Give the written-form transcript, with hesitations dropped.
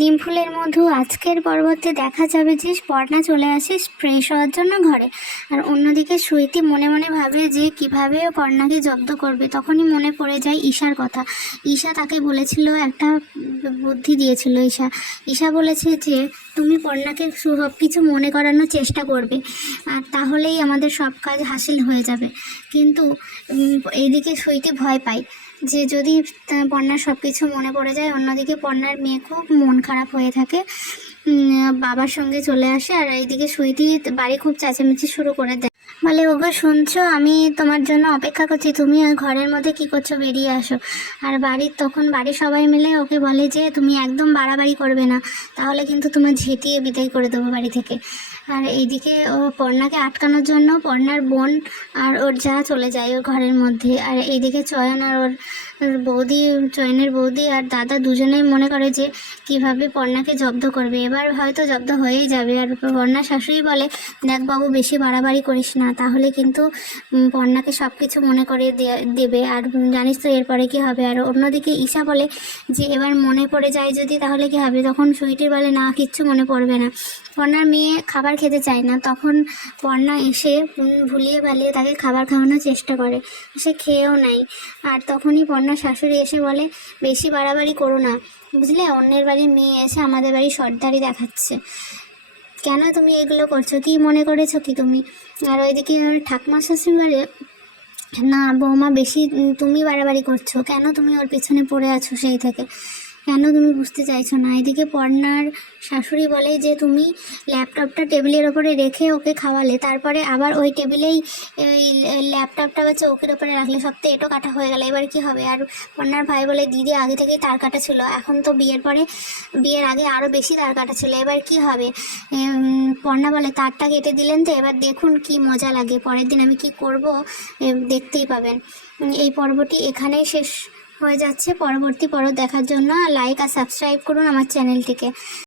নিমফুলের মধু আজকের পর্বতে দেখা যাবে যে পর্ণা চলে আসে ফ্রেশ হওয়ার জন্য ঘরে। আর অন্যদিকে সুইটি মনে মনে ভাবে যে কিভাবে পর্ণাকে জব্দ করবে। তখনই মনে পড়ে যায় ঈশার কথা। ঈশা তাকে বলেছিল, একটা বুদ্ধি দিয়েছিল ঈশা বলেছে যে তুমি পর্ণাকে সব কিছু মনে করানোর চেষ্টা করবে, আর তাহলেই আমাদের সব কাজ হাসিল হয়ে যাবে। কিন্তু এইদিকে সুইটি ভয় পায় যে যদি পর্ণার সব কিছু মনে পড়ে যায়। অন্যদিকে পর্ণার মেয়ে খুব মন খারাপ হয়ে থাকে, বাবার সঙ্গে চলে আসে। আর এইদিকে সুইটি বাড়ি খুব চেঁচামেচি শুরু করে দেয়, বলে ওগো শুনছো, আমি তোমার জন্য অপেক্ষা করছি, তুমি ঘরের মধ্যে কি করছো, বেরিয়ে আসো। আর বাড়ির সবাই মিলে ওকে বলে যে তুমি একদম বাড়াবাড়ি করবে না, তাহলে কিন্তু তোমার ঝেঁটিয়ে বিদায় করে দেবো বাড়ি থেকে। আর এইদিকে ও পর্ণাকে আটকানোর জন্য পর্ণার বোন আর ওর যা চলে যায় ওর ঘরের মধ্যে। আর এইদিকে চয়ন আর ওর চয়নের বৌদি আর দাদা দুজনেই মনে করে যে কিভাবে পর্ণাকে জব্দ করবে। এবার হয়তো জব্দ হয়েই যাবে। আর পর্ণার শাশুড়ি বলে, দেখ বাবু, বেশি বাড়াবাড়ি করিস না, তাহলে কিন্তু পর্ণাকে সব কিছু মনে করে দেবে, আর জানিস তো এরপরে কি হবে। আর অন্যদিকে ঈশা বলে যে এবার মনে পড়ে যায় যদি, তাহলে কি হবে। তখন সুইটি বলে না, কিচ্ছু মনে পড়বে না। পর্ণার মেয়ে খাবার খেতে চায় না, তখন পর্ণা এসে ভুলিয়ে ভালিয়ে তাকে খাবার খাওয়ানোর চেষ্টা করে, সে খেয়েও নেয়। আর তখনই পর্ণার শাশুড়ি এসে বলে, বেশি বাড়াবাড়ি করো না, বুঝলে, অন্যের বাড়ির মেয়ে এসে আমাদের বাড়ি সর্দারি দেখাচ্ছে, কেন তুমি এগুলো করছো, কি মনে করেছো কি তুমি। আর ওইদিকে ঠাকুমা শাশুড়ি বলে, না বৌমা, বেশি তুমি বাড়াবাড়ি করছো, কেন তুমি ওর পিছনে পড়ে আছো সেই থেকে, কেন তুমি বুঝতে চাইছো না। এদিকে পর্ণার শাশুড়ি বলে যে তুমি ল্যাপটপটা টেবিলের ওপরে রেখে ওকে খাওয়ালে, তারপরে আবার ওই টেবিলেই এই ল্যাপটপটা বা চৌকির ওপরে রাখলে, সব তো এটো কাটা হয়ে গেল, এবার কি হবে। আর পর্ণার ভাই বলে, দিদি আগে থেকেই তার কাটা ছিল, এখন তো বিয়ের আগে আরও বেশি তার কাটা ছিল, এবার কি হবে। পর্ণা বলে, তারটা কেটে দিলেন তো, এবার দেখুন কি মজা লাগে, পরের দিন আমি কি করব দেখতেই পাবেন। এই পর্বটি এখানেই শেষ হয়ে যাচ্ছে। পরবর্তী পর্ব দেখার জন্য লাইক আর সাবস্ক্রাইব করুন আমার চ্যানেলটিকে।